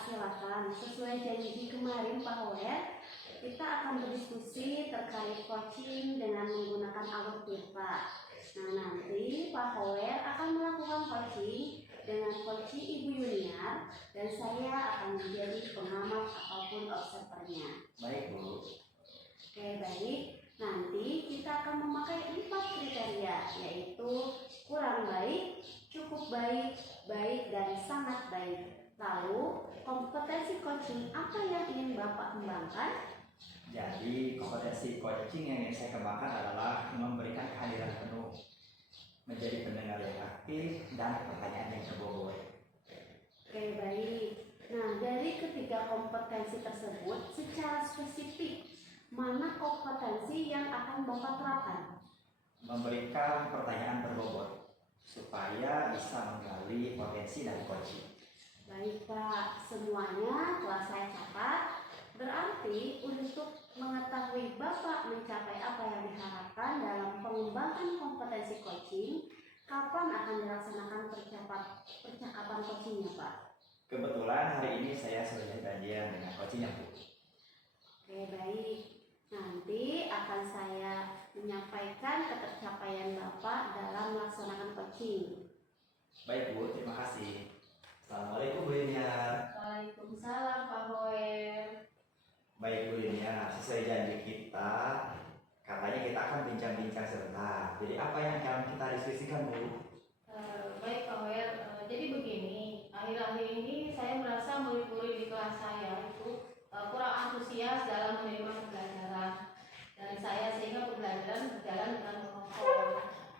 silakan. Sesuai janji kemarin Pak Hoer, kita akan berdiskusi terkait coaching dengan menggunakan alur Pak. Nah, nanti Pak Hoer akan melakukan coaching dengan coaching Ibu Yuniar dan saya akan menjadi pengamat ataupun observernya. Baik, Bu. Oke, baik. Nanti kita akan memakai 4 kriteria, yaitu kurang baik, cukup baik, baik, dan sangat baik. Lalu, kompetensi coaching apa yang ingin Bapak kembangkan? Jadi kompetensi coaching yang ingin saya kembangkan adalah memberikan kehadiran penuh, menjadi pendengar yang aktif, dan pertanyaan yang terbobot. Oke, baik. Nah, dari ketiga kompetensi tersebut, secara spesifik, mana kompetensi yang akan Bapak terapkan? Memberikan pertanyaan berbobot, supaya bisa menggali potensi dari coaching. Baik Pak, semuanya telah saya catat. Berarti untuk mengetahui Bapak mencapai apa yang diharapkan dalam pengembangan kompetensi coaching, kapan akan dilaksanakan percakapan coachingnya Pak? Kebetulan hari ini saya sudah janjian dengan coachingnya, Bu. Oke, baik. Nanti akan saya menyampaikan ketercapaian Bapak dalam melaksanakan coaching. Baik, Bu, terima kasih. Assalamualaikum, Bu Yuniar. Waalaikumsalam Pak Hoer. Baik, Bu Yuniar, sesuai janji kita, katanya kita akan bincang-bincang sebentar. Jadi apa yang akan kita diskusikan, Bu? Baik Pak Hoer, jadi begini, akhir-akhir ini saya merasa murid-murid di kelas saya itu kurang antusias dalam menerima pembelajaran dari saya, sehingga pembelajaran berjalan dengan monoton.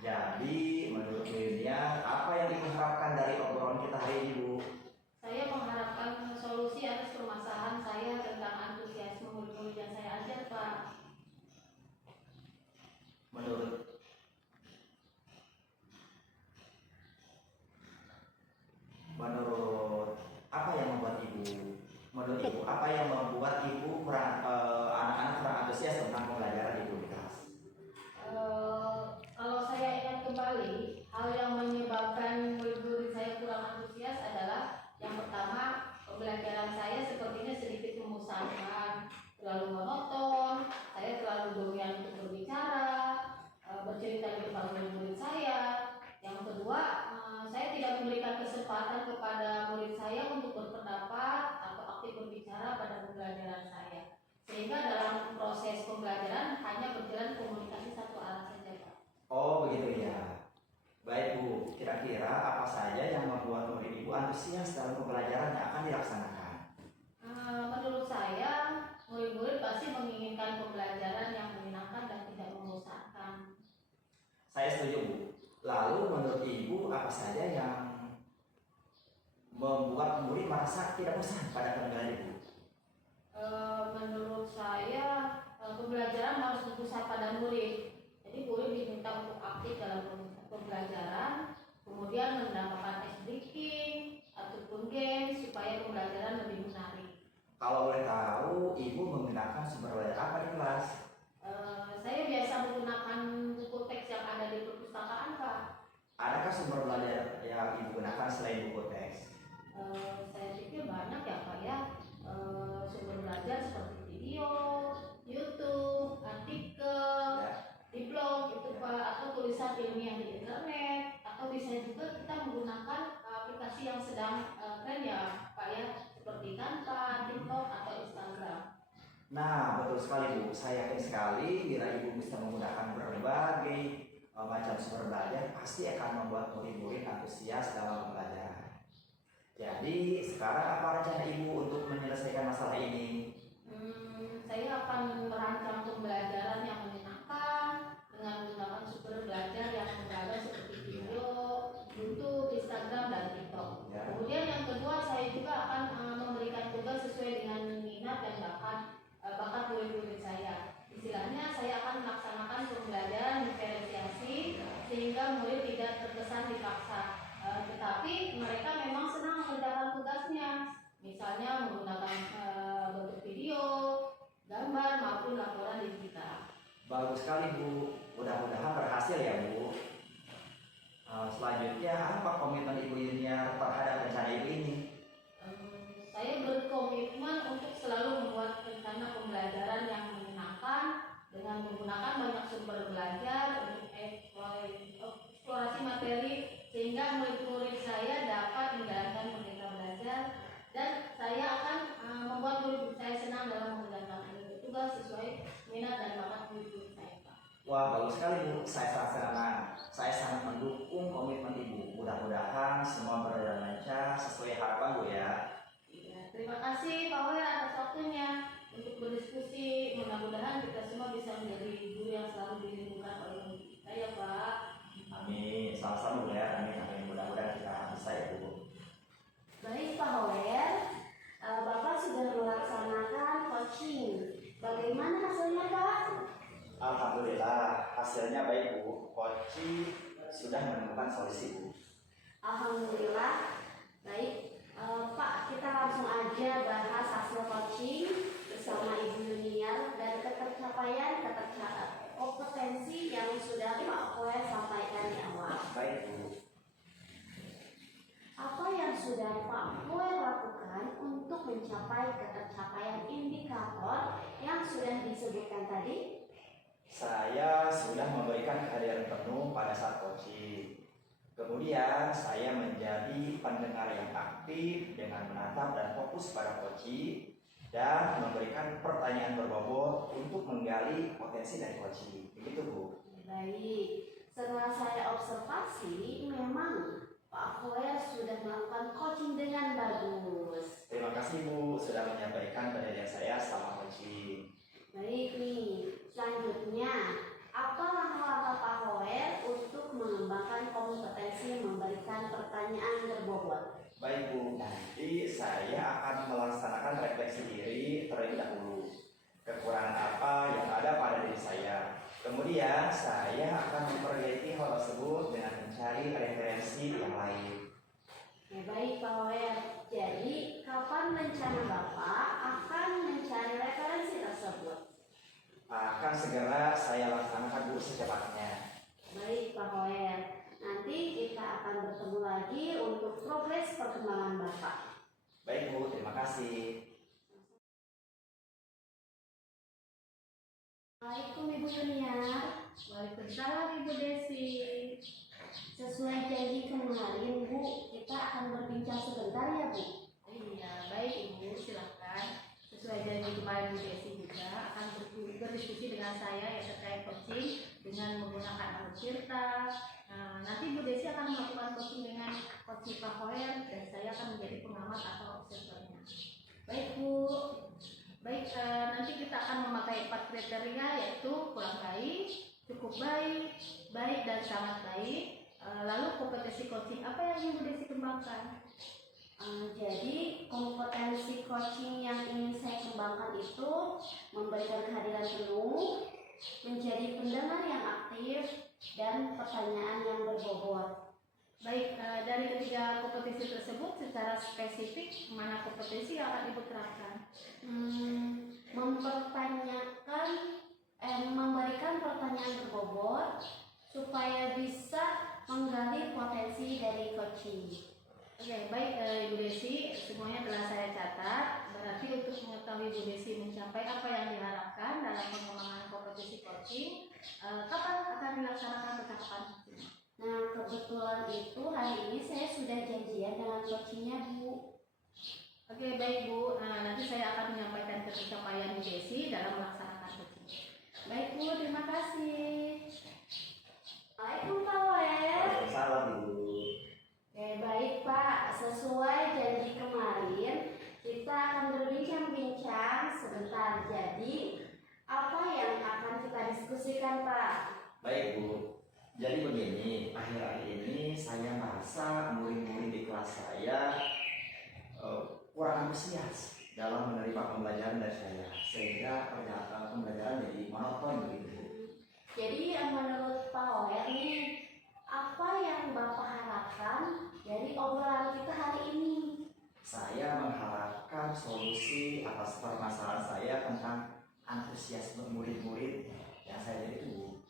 Jadi, menurut Bu Yuniar, apa yang diharapkan dari obrolan kita hari ini, Bu? Saya mengharapkan solusi atas permasalahan saya tentang antusiasme murid-murid yang saya ajar, Pak. Menurut apa yang membuat Ibu anak-anak kurang antusias tentang pembelajaran Ibu di kelas? Kalau saya ingat kembali, hal yang menyebabkan murid-murid saya kurang antusias adalah yang pertama, pembelajaran saya sepertinya sedikit membosankan, terlalu monoton, saya terlalu dominan untuk berbicara, bercerita di depan murid-murid saya. Yang kedua, saya tidak memberikan kesempatan kepada murid saya untuk berpendapat atau aktif berbicara pada pembelajaran saya, sehingga dalam proses pembelajaran hanya berjalan komunikasi satu arah saja, Pak. Oh, begitu ya. Baik, Bu, kira-kira apa saja yang membuat murid Ibu antusias dalam pembelajaran yang akan dilaksanakan? Menurut saya, murid-murid pasti menginginkan pembelajaran yang menyenangkan dan tidak membosankan. Saya setuju, Bu. Lalu menurut Ibu apa saja yang membuat murid merasa tidak bosan pada pembelajaran Ibu? Menurut saya, pembelajaran harus berpusat pada murid. Jadi murid diminta untuk aktif dalam pembelajaran, kemudian mendapatkan ice breaking ataupun games supaya pembelajaran lebih menarik. Kalau boleh tahu, Ibu menggunakan sumber belajar apa di kelas? Saya biasa menggunakan buku teks yang ada di perpustakaan, Pak. Adakah sumber belajar yang Ibu gunakan selain buku teks? Saya pikir banyak ya, Pak ya. Sumber belajar seperti video, YouTube, artikel, di blog itu Pak, atau tulisan ilmiah di internet, atau bisa juga kita menggunakan aplikasi yang sedang tren ya Pak ya, seperti Canva, TikTok, atau Instagram. Nah, betul sekali, Bu. Saya yakin sekali bila Ibu bisa menggunakan berbagai macam sumber belajar, pasti akan membuat murid-murid antusias dalam pembelajaran. Jadi, sekarang apa rencana Ibu untuk menyelesaikan masalah ini? Saya akan merancang pembelajaran yang menyenangkan dengan menggunakan sumber belajar yang beragam seperti video, YouTube, Instagram, dan TikTok. Ya. Kemudian yang kedua, saya juga akan memberikan tugas sesuai dengan minat dan bakat murid-murid saya. Istilahnya, saya akan melaksanakan pembelajaran diferensiasi sehingga murid tidak terkesan dipaksa. Tetapi mereka memang senang mengerjakan tugasnya, misalnya menggunakan bentuk video, gambar maupun laporan digital. Bagus sekali, Bu. Mudah-mudahan berhasil ya, Bu. Selanjutnya, apa komitmen Ibu Yuniar terhadap rencana Ibu ini? Saya Wah, bagus sekali Bu. Saya sangat senang. Saya sangat mendukung komitmen Ibu. Mudah-mudahan semua berjalan lancar sesuai harapan Bu ya. Ya, terima kasih Pak Wira atas waktunya untuk berdiskusi. Mudah-mudahan kita semua bisa menjadi guru yang selalu dilindungi oleh kita ya Pak. Amin. Sama-sama Bu ya. Amin. Mudah-mudahan kita bisa ya Bu. Baik Pak Hoer, Bapak sudah melaksanakan coaching. Bagaimana hasilnya Pak? Alhamdulillah hasilnya baik Bu. Koci sudah menemukan solusi Bu. Alhamdulillah. Baik, Pak, kita langsung aja bahas hasil coaching bersama Ibu Yuniar dan kompetensi yang sudah Pak Hoer sampaikan di awal. Baik Bu. Apa yang sudah Pak Hoer lakukan untuk mencapai ketercapaian indikator yang sudah disebutkan tadi? Saya sudah memberikan kehadiran penuh pada saat coaching. Kemudian saya menjadi pendengar yang aktif dengan menatap dan fokus pada coaching dan memberikan pertanyaan berbobot untuk menggali potensi dari coaching. Begitu Bu. Baik, setelah saya observasi, memang Pak Hoer sudah melakukan coaching dengan bagus. Terima kasih Bu sudah menyampaikan penilaian saya selama coaching. Baik nih, selanjutnya apa langkah-langkah Pak Hoer untuk mengembangkan kompetensi memberikan pertanyaan berbobot? Baik Bu, nanti saya akan melaksanakan refleksi diri terlebih dahulu. Kekurangan apa yang ada pada diri saya. Kemudian saya akan memperbaiki hal tersebut dengan mencari referensi yang lain. Ya, baik Pak Hoer, jadi kapan rencana Bapak akan mencari referensi tersebut? Akan segera saya laksanakan Bu secepatnya. Baik Pak Hoer, nanti kita akan bertemu lagi untuk progres perkembangan Bapak. Baik Bu, terima kasih. Assalamualaikum Ibu Yuniar. Waalaikumsalam Ibu Desi. Sesuai janji kemarin Bu, kita akan berbincang sebentar ya Bu. Iya, baik Ibu, silakan. Sesuai janji kemarin Bu Desi juga akan berdiskusi dengan saya yang terkait coaching dengan menggunakan alutsista. Nanti Bu Desi akan melakukan coaching dengan coach Pak Hoer dan saya akan menjadi pengamat atau observernya. Baik Bu. Baik, nanti kita akan memakai 4 kriteria yaitu kurang baik, cukup baik, baik dan sangat baik. Lalu kompetensi coaching apa yang ingin Bu Desi kembangkan? Jadi kompetensi coaching yang ingin saya kembangkan itu memberikan kehadiran penuh, menjadi pendengar yang aktif, dan pertanyaan yang berbobot. Baik, dari ketiga kompetensi tersebut secara spesifik mana kompetensi yang akan Ibu terapkan? Memberikan pertanyaan berbobot supaya bisa menggali potensi dari coaching. Oke, baik Ibu Desi, semuanya telah saya catat. Berarti untuk mengetahui Ibu Desi mencapai apa yang diharapkan dalam pengembangan kompetensi coaching, kapan akan dilaksanakan percakapan coaching? Nah, kebetulan itu hari ini saya sudah janjian dengan coachingnya Bu. Oke, baik Bu. Nanti saya akan menyampaikan pencapaian Bu Desi dalam melaksanakan coaching. Baik Bu, terima kasih. Assalamualaikum Pak Hoer. Waalaikumsalam Bu. Oke, baik Pak. Sesuai janji kemarin, kita akan berbincang-bincang sebentar. Jadi, apa yang akan kita diskusikan Pak? Baik Bu. Jadi begini, akhir-akhir ini saya merasa murid-murid di kelas saya kurang antusias dalam menerima pembelajaran dari saya, sehingga pembelajaran jadi monoton begitu. Jadi menurut Pak Hoer nih, apa yang Bapak harapkan dari obrolan kita hari ini? Saya mengharapkan solusi atas permasalahan saya tentang antusiasme murid-murid yang saya jadi itu.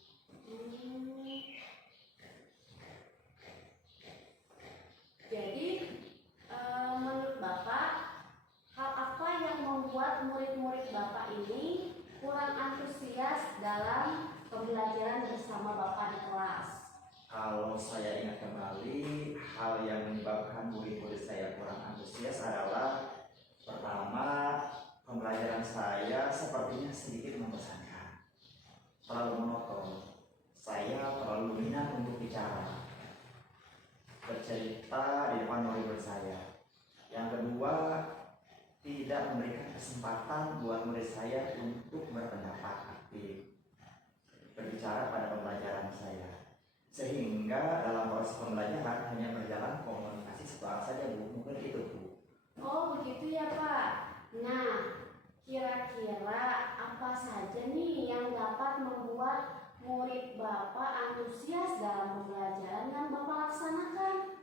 Jadi menurut Bapak, hal apa yang membuat murid-murid Bapak ini kurang antusias dalam pembelajaran bersama Bapak di kelas? Kalau saya ingat kembali, hal yang menyebabkan murid-murid saya kurang antusias adalah pertama, pembelajaran saya sepertinya sedikit membosankan, terlalu monoton. tidak memberikan kesempatan buat murid saya untuk berpendapat aktif, berbicara pada pembelajaran saya. Sehingga dalam proses pembelajaran hanya berjalan komunikasi setelah saja, Bu. Mungkin itu, Bu. Oh begitu ya Pak. Nah, kira-kira apa saja nih yang dapat membuat murid Bapak antusias dalam pembelajaran yang Bapak laksanakan?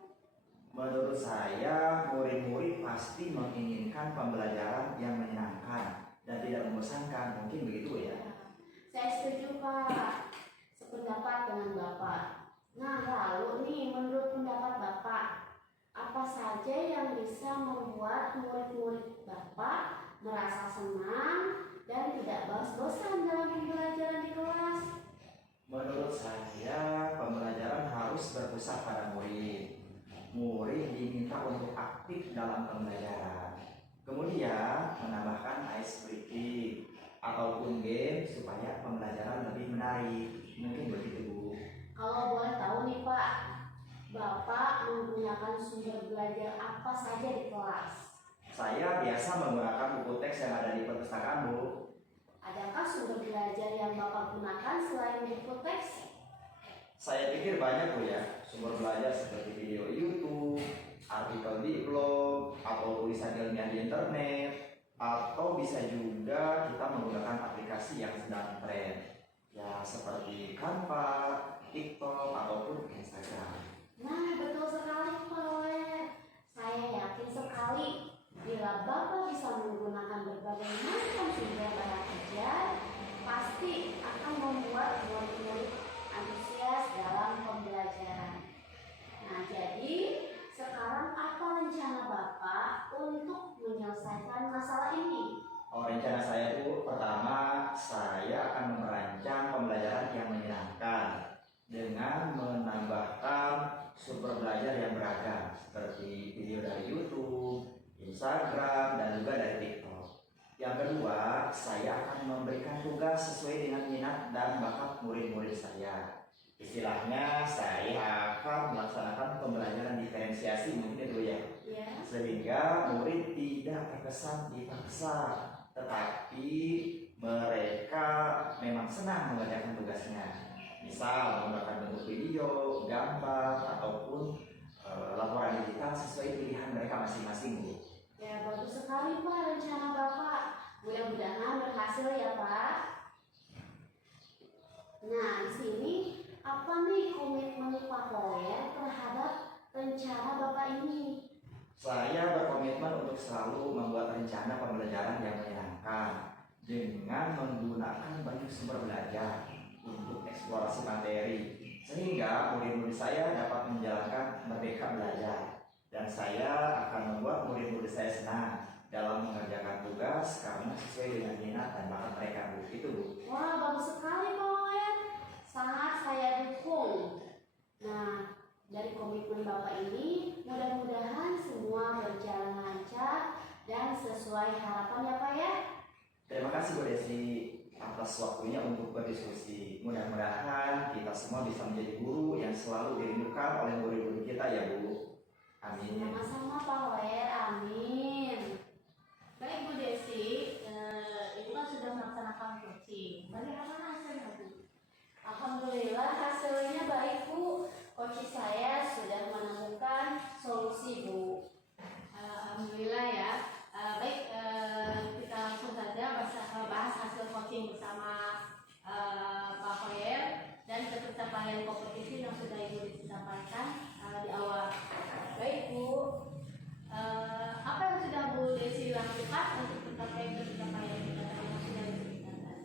Menurut saya, murid-murid pasti menginginkan pembelajaran yang menyenangkan dan tidak membosankan. Mungkin begitu ya. Saya setuju Pak, sependapat dengan Bapak. Nah lalu nih menurut pendapat Bapak, apa saja yang bisa membuat murid-murid Bapak merasa senang dan tidak bosan dalam pembelajaran di kelas? Menurut saya, pembelajaran harus berpusat pada murid. Murid diminta untuk aktif dalam pembelajaran. Kemudian menambahkan ice breaking ataupun game supaya pembelajaran lebih menarik. Mungkin begitu, Bu. Kalau boleh tahu nih Pak, Bapak menggunakan sumber belajar apa saja di kelas? Saya biasa menggunakan buku teks yang ada di perpustakaan, Bu. Adakah sumber belajar yang Bapak gunakan selain buku teks? Saya pikir banyak, Bu ya. Sumber belajar seperti video YouTube, artikel di blog, atau tulisan ilmiah di internet, atau bisa juga kita menggunakan aplikasi yang sedang tren, ya seperti Canva, TikTok, ataupun Instagram. Nah, betul sekali Pak Wer. Saya yakin sekali bila Bapak bisa menggunakan berbagai macam sumber bahan ajar, pasti akan membuat murid-murid antusias dalam pembelajaran. Nah, jadi sekarang apa rencana Bapak untuk menyelesaikan masalah ini? Oh, rencana saya itu pertama, saya akan merancang pembelajaran yang menyenangkan dengan menambahkan sumber belajar yang beragam seperti video dari YouTube, Instagram, dan juga dari TikTok. Yang kedua, saya akan memberikan tugas sesuai dengan minat dan bakat murid-murid saya. Istilahnya, saya akan melaksanakan pembelajaran diferensiasi mungkin itu ya. Ya. Sehingga murid tidak terkesan dipaksa, tetapi mereka memang senang mengerjakan tugasnya. Misal menggunakan bentuk video, gambar, ataupun laporan digital sesuai pilihan mereka masing-masing, Bu. Ya, bagus sekali Pak rencana Bapak. Mudah-mudahan berhasil ya Pak. Nah, di sini apa nih komitmen Pak Wer terhadap rencana Bapak ini? Saya berkomitmen untuk selalu membuat rencana pembelajaran yang menyenangkan dengan menggunakan banyak sumber belajar untuk eksplorasi materi, sehingga murid-murid saya dapat menjalankan merdeka belajar. Dan saya akan membuat murid-murid saya senang dalam mengerjakan tugas karena sesuai dengan minat dan bakat mereka, Bu. Itu, Bu. Wah, bagus sekali Pak Wer. Sangat saya dukung. Nah, dari komitmen Bapak ini, mudah-mudahan semua berjalan lancar dan sesuai harapan ya Pak ya. Terima kasih, Bu Desi, atas waktunya untuk berdiskusi. Mudah-mudahan kita semua bisa menjadi guru yang selalu dirindukan oleh murid-murid kita ya, Bu. Amin. Sama-sama Pak Wer, amin. Baik Bu Desi, Ibu kan sudah melaksanakan coaching. Bagaimana hasilnya Bu? Alhamdulillah hasilnya baik Bu. Coach saya sudah menemukan solusi Bu. Alhamdulillah ya. Baik, kita langsung saja bahas hasil coaching bersama Pak Hoyer dan pencapaian kompetisi yang sudah Ibu sampaikan di awal. Baik Bu, apa yang sudah Bu Desi lakukan untuk pencapaian kita yang sudah disebutkan?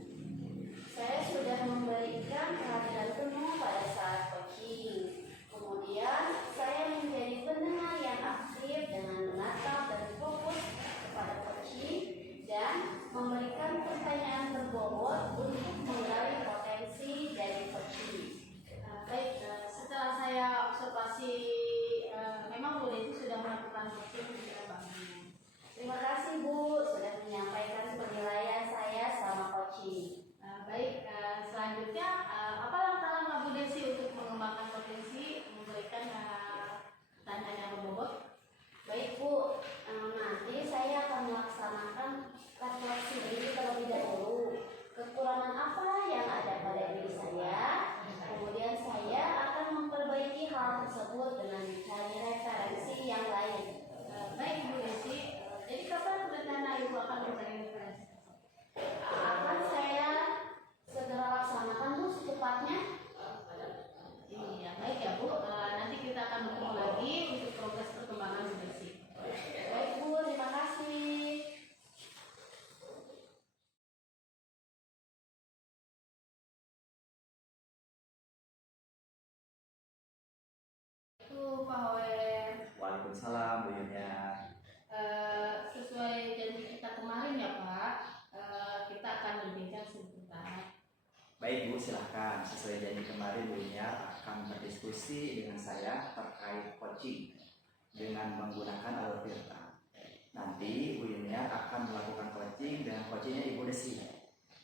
Saya sudah memberikan perhatian penuh pada saat coaching. Kemudian saya menjadi pendengar yang aktif dengan menatap dan fokus kepada coaching dan memberikan pertanyaan berbobot untuk menggali potensi dari coaching. Baik, setelah saya observasi silahkan. Sesuai janji kemarin Bu Yuniar akan berdiskusi dengan saya terkait coaching dengan menggunakan alur virtual. Nanti Bu Yuniar akan melakukan coaching dengan coachingnya Ibu Desi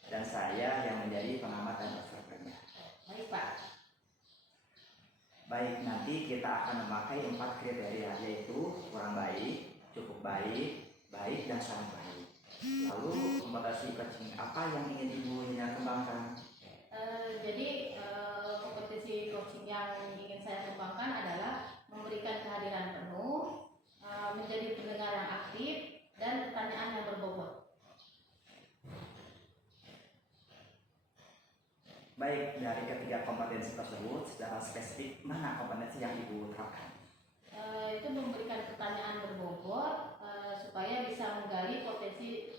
dan saya yang menjadi pengamat dan observernya. Baik Pak. Baik, nanti kita akan memakai 4 kriteria, yaitu kurang baik, cukup baik, baik, dan sangat baik. Lalu kompetensi coaching apa yang ingin Ibu Yuniar kembangkan? Jadi kompetensi coaching yang ingin saya kembangkan adalah memberikan kehadiran penuh, menjadi pendengar yang aktif, dan pertanyaan yang berbobot. Baik, dari ketiga kompetensi tersebut, secara spesifik, mana kompetensi yang Ibu terapkan? Itu memberikan pertanyaan berbobot supaya bisa menggali potensi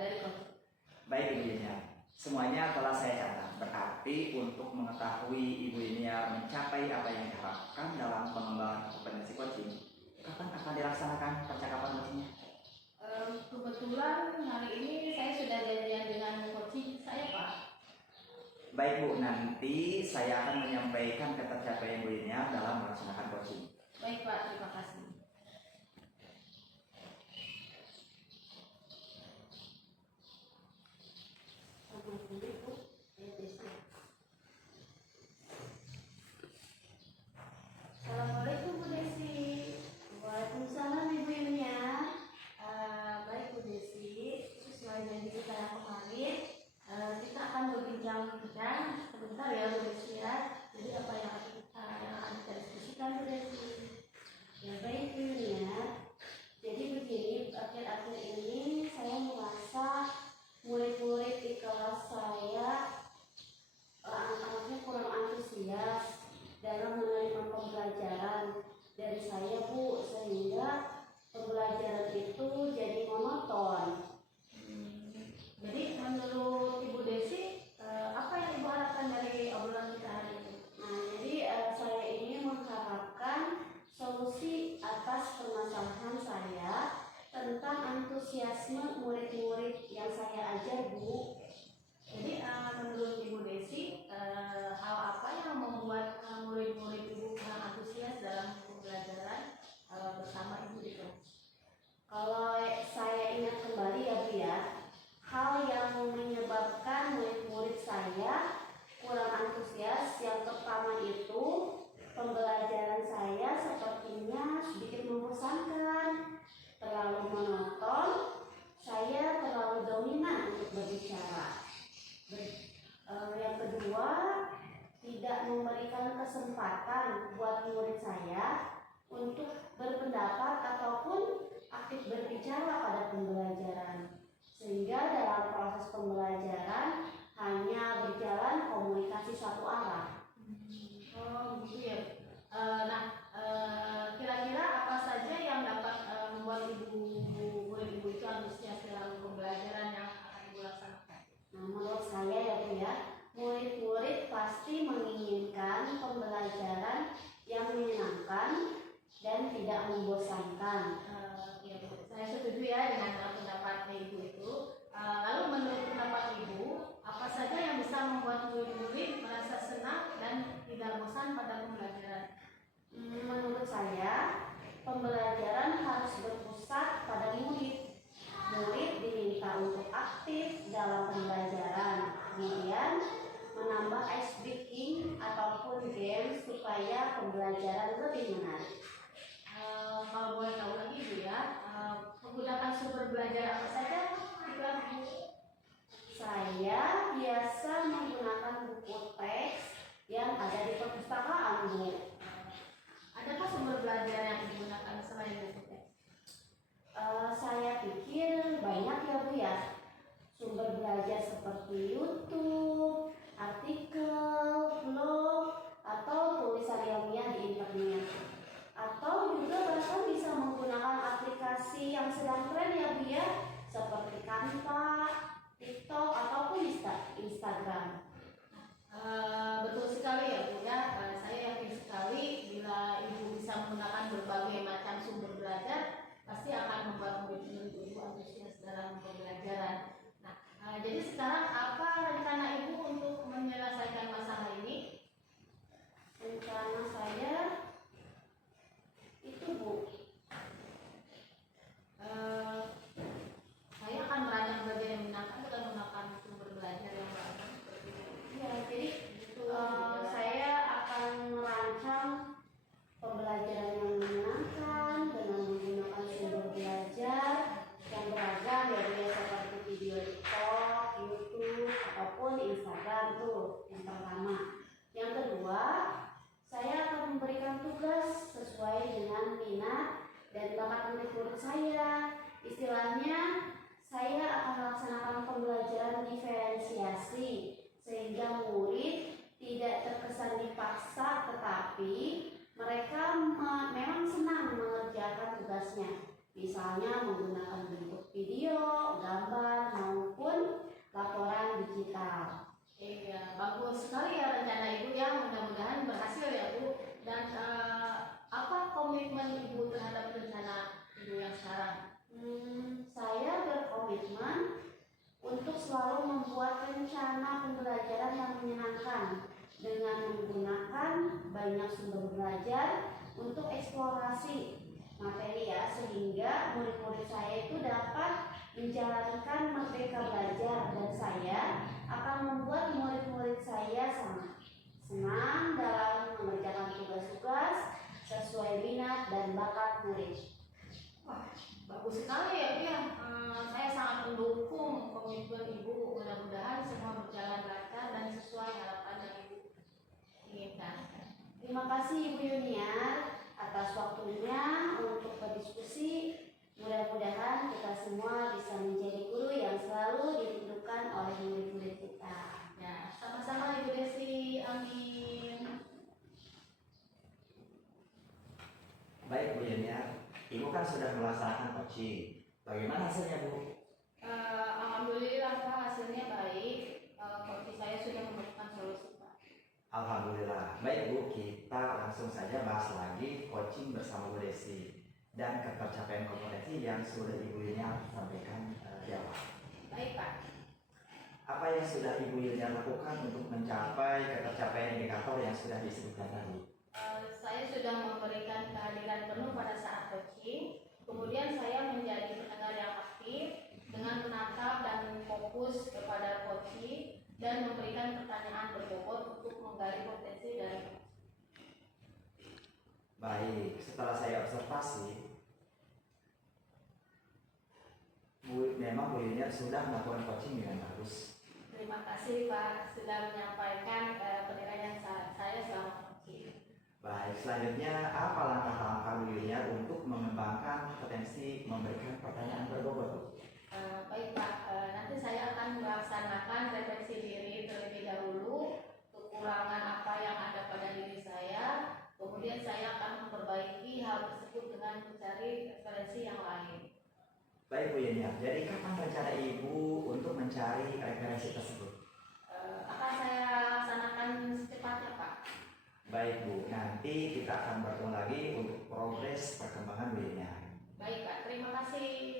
dari coaching. Baik Ibu Yuniar, semuanya telah saya catat. Berarti untuk mengetahui Ibu Yuniar mencapai apa yang diharapkan dalam pengembangan kompetensi coaching, kapan akan dilaksanakan percakapan coachingnya? Kebetulan hari ini saya sudah janjian dengan coaching saya Pak. Baik Bu, nanti saya akan menyampaikan ketercapaian Bu Yuniar dalam melaksanakan coaching. Baik Pak, terima kasih. Assalamualaikum Bu Desi. Waalaikumsalam Ibu Yuniar. Baik Bu Desi, sesuai janji kita yang kemarin, kita akan berbincang-bincang sebentar ya Bu Desi ya. Jadi apa yang akan kita diskusikan Bu Desi? Ya baik Bu Yuniar. Jadi begini, akhir-akhir ini saya merasa murid-murid di kelas saya anak-anaknya kurang antusias dalam menerima pembelajaran dari saya Bu, sehingga pembelajaran itu jadi monoton. Jadi menurut Ibu Desi, apa yang Ibu harapkan dari obrolan kita hari ini? Nah, jadi saya ini mengharapkan solusi atas permasalahan saya tentang antusiasme murid-murid yang saya ajar Bu. Jadi menurut Ibu Desi, hal apa yang membuat murid-murid Ibu kurang antusias dalam pembelajaran bersama Ibu di kelas? Kalau saya ingat kembali ya Bu ya, hal yang menyebabkan murid-murid saya kurang antusias yang pertama itu pembelajaran saya sepertinya sedikit membosankan, terlalu monoton, saya terlalu dominan untuk berbicara. Yang kedua, tidak memberikan kesempatan buat murid saya untuk berpendapat ataupun aktif berbicara pada pembelajaran, sehingga dalam proses pembelajaran hanya berjalan komunikasi satu arah. Oh gitu ya. Kira-kira apa saja yang dapat membuat murid-ibu itu antusias dalam pembelajaran yang akan Ibu laksanakan? Nah, menurut saya ya Bu ya, murid-murid pasti menginginkan pembelajaran yang menyenangkan dan tidak membosankan. Ya, saya setuju ya dengan pendapat Ibu itu. Lalu menurut pendapat Ibu, apa saja yang bisa membuat murid-murid merasa senang dan tidak bosan pada pembelajaran? Menurut saya, pembelajaran harus berpusat pada murid. Murid diminta untuk aktif dalam pembelajaran, kemudian menambah ice breaking ataupun game supaya pembelajaran lebih menarik. Kalau boleh tahu lagi Bu ya, menggunakan sumber belajar apa saja di kelas Bu? Saya biasa menggunakan buku teks yang ada di perpustakaan Bu. Adakah sumber belajar yang digunakan selain buku teks? Saya pikir banyak ya Bu ya. Sumber belajar seperti YouTube, artikel, blog, atau tulisan ilmiah di internet. Atau juga bahkan bisa menggunakan aplikasi yang sedang tren ya Bu ya, seperti Canva, TikTok, ataupun Instagram. Betul sekali ya Bu ya. Saya yakin sekali bila Ibu bisa menggunakan berbagai macam sumber belajar, pasti akan membuat murid-murid Ibu antusias dalam pembelajaran. Jadi sekarang apa rencana Ibu untuk menyelesaikan sesuai dengan minat dan bakat murid-murid saya. Istilahnya, saya akan melaksanakan pembelajaran diferensiasi sehingga murid tidak terkesan dipaksa, tetapi mereka memang senang mengerjakan tugasnya. Misalnya menggunakan bentuk video, gambar, maupun laporan digital. Iya, bagus sekali ya rencana Ibu ya. Mudah-mudahan berhasil ya Bu. Dan apa komitmen Ibu terhadap rencana Ibu yang sekarang? Saya berkomitmen untuk selalu membuat rencana pembelajaran yang menyenangkan dengan menggunakan banyak sumber belajar untuk eksplorasi materi ya, sehingga murid-murid saya itu dapat menjalankan merdeka belajar, dan saya akan membuat murid-murid saya sangat senang dalam mengerjakan tugas-tugas sesuai minat dan bakat murid. Wah, bagus sekali ya Bu ya. Saya sangat mendukung komitmen Ibu. Mudah-mudahan semua berjalan lancar dan sesuai harapan yang Ibu inginkan. Terima kasih Ibu Yuniar atas waktunya untuk berdiskusi. Mudah-mudahan kita semua bisa menjadi guru yang selalu dirindukan oleh murid-murid kita. Ya, sama-sama Ibu Desi. Amin. Baik Bu Yuniar, Ibu kan sudah melaksanakan coaching. Bagaimana hasilnya Bu? Alhamdulillah Pak, hasilnya baik. Coach saya sudah menemukan solusi Pak. Alhamdulillah. Baik Bu, kita langsung saja bahas lagi coaching bersama Bu Desi dan ketercapaian kompetensi yang sudah Ibu Yuniar sampaikan di awal. Baik Pak. Apa yang sudah Ibu Yuniar lakukan untuk mencapai ketercapaian indikator yang sudah disebutkan tadi? Saya sudah memberikan kehadiran penuh pada saat coaching. Kemudian saya menjadi pendengar yang aktif dengan menatap dan fokus kepada coaching dan memberikan pertanyaan berbobot untuk menggali potensi dari coaching. Baik, setelah saya observasi, memang Bu Yuniar sudah melakukan coaching dengan bagus. Terima kasih Pak sudah menyampaikan penilaian saya selama coaching. Baik, selanjutnya apa langkah-langkah Bu Yuniar untuk mengembangkan potensi memberikan pertanyaan berbobot Bu? Baik Pak, nanti saya akan melaksanakan refleksi diri terlebih dahulu, kekurangan apa yang ada pada diri saya, kemudian saya akan memperbaiki hal tersebut dengan mencari referensi yang lain. Baik Bu Yuniar, jadi kapan rencana Ibu untuk mencari referensi tersebut? Akan saya laksanakan secepatnya Pak. Baik Bu, nanti kita akan bertemu lagi untuk progres perkembangan Bu Yuniar. Baik Pak, terima kasih.